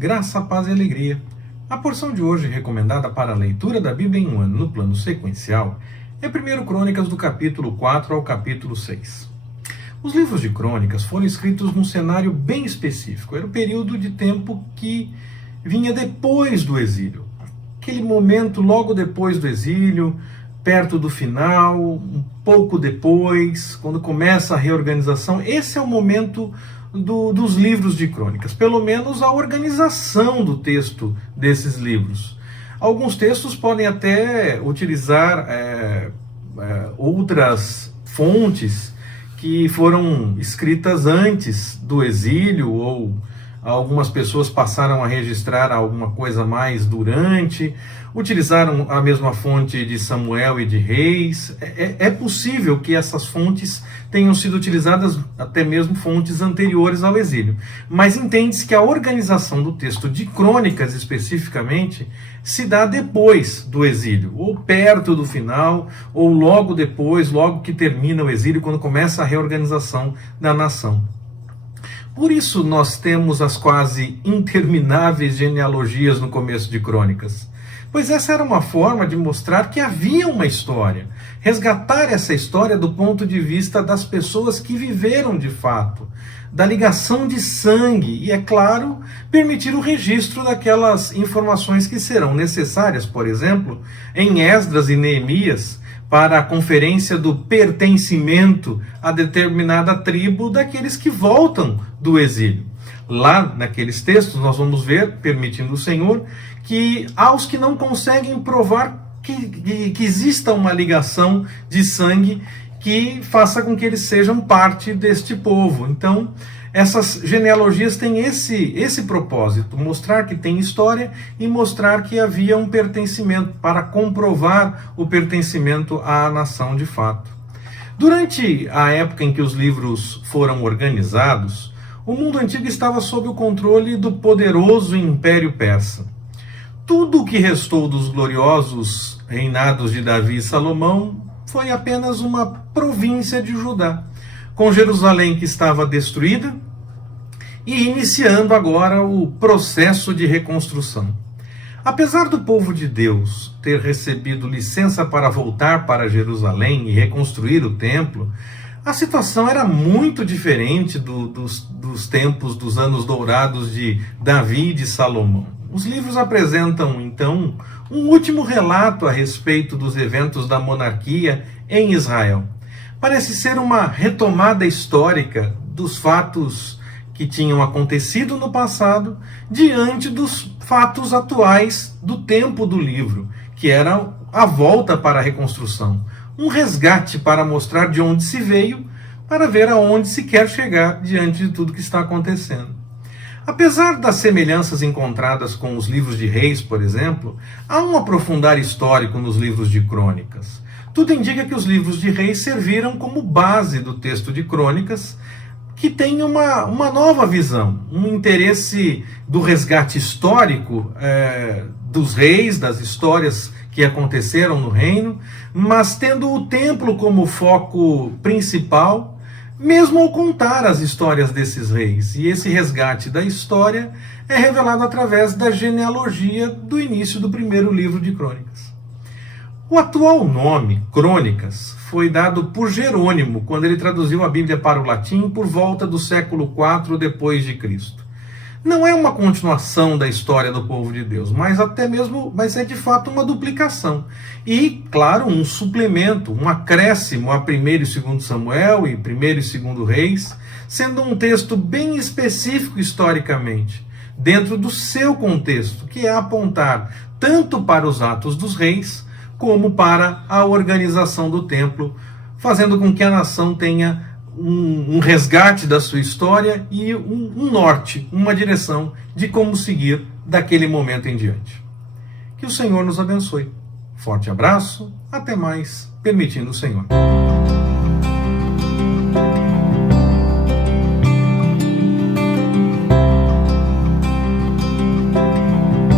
Graça, paz e alegria. A porção de hoje recomendada para a leitura da Bíblia em um ano no plano sequencial é 1 Crônicas do capítulo 4 ao capítulo 6. Os livros de Crônicas foram escritos num cenário bem específico. Era o período de tempo que vinha depois do exílio. Aquele momento logo depois do exílio, perto do final, um pouco depois, quando começa a reorganização. Esse é o momento dos livros de crônicas, pelo menos a organização do texto desses livros. Alguns textos podem até utilizar outras fontes que foram escritas antes do exílio, ou algumas pessoas passaram a registrar alguma coisa mais durante, utilizaram a mesma fonte de Samuel e de Reis. É possível que essas fontes tenham sido utilizadas até mesmo fontes anteriores ao exílio. Mas entende-se que a organização do texto de Crônicas, especificamente, se dá depois do exílio, ou perto do final, ou logo depois, logo que termina o exílio, quando começa a reorganização da nação. Por isso nós temos as quase intermináveis genealogias no começo de Crônicas. Pois essa era uma forma de mostrar que havia uma história. Resgatar essa história do ponto de vista das pessoas que viveram de fato, da ligação de sangue e, é claro, permitir o registro daquelas informações que serão necessárias, por exemplo, em Esdras e Neemias, para a conferência do pertencimento a determinada tribo daqueles que voltam do exílio. Lá, naqueles textos, nós vamos ver, permitindo o Senhor, que aos que não conseguem provar que exista uma ligação de sangue que faça com que eles sejam parte deste povo. Então, essas genealogias têm esse propósito, mostrar que tem história e mostrar que havia um pertencimento, para comprovar o pertencimento à nação de fato. Durante a época em que os livros foram organizados, o mundo antigo estava sob o controle do poderoso Império Persa. Tudo o que restou dos gloriosos reinados de Davi e Salomão foi apenas uma província de Judá, com Jerusalém que estava destruída e iniciando agora o processo de reconstrução. Apesar do povo de Deus ter recebido licença para voltar para Jerusalém e reconstruir o templo, a situação era muito diferente dos tempos dos anos dourados de Davi e de Salomão. Os livros apresentam, então, um último relato a respeito dos eventos da monarquia em Israel. Parece ser uma retomada histórica dos fatos que tinham acontecido no passado diante dos fatos atuais do tempo do livro, que era a volta para a reconstrução. Um resgate para mostrar de onde se veio, para ver aonde se quer chegar diante de tudo que está acontecendo. Apesar das semelhanças encontradas com os livros de Reis, por exemplo, há um aprofundar histórico nos livros de Crônicas. Tudo indica que os livros de Reis serviram como base do texto de Crônicas, que tem uma nova visão, um interesse do resgate histórico dos reis, das histórias que aconteceram no reino, mas tendo o templo como foco principal, mesmo ao contar as histórias desses reis. E esse resgate da história é revelado através da genealogia do início do primeiro livro de Crônicas. O atual nome, Crônicas, foi dado por Jerônimo, quando ele traduziu a Bíblia para o latim por volta do século IV depois de Cristo. Não é uma continuação da história do povo de Deus, mas é de fato uma duplicação. E, claro, um suplemento, um acréscimo a 1º e 2º Samuel e 1º e 2º Reis, sendo um texto bem específico historicamente, dentro do seu contexto, que é apontar tanto para os Atos dos Reis, como para a organização do templo, fazendo com que a nação tenha um resgate da sua história e um norte, uma direção de como seguir daquele momento em diante. Que o Senhor nos abençoe. Forte abraço, até mais, permitindo o Senhor.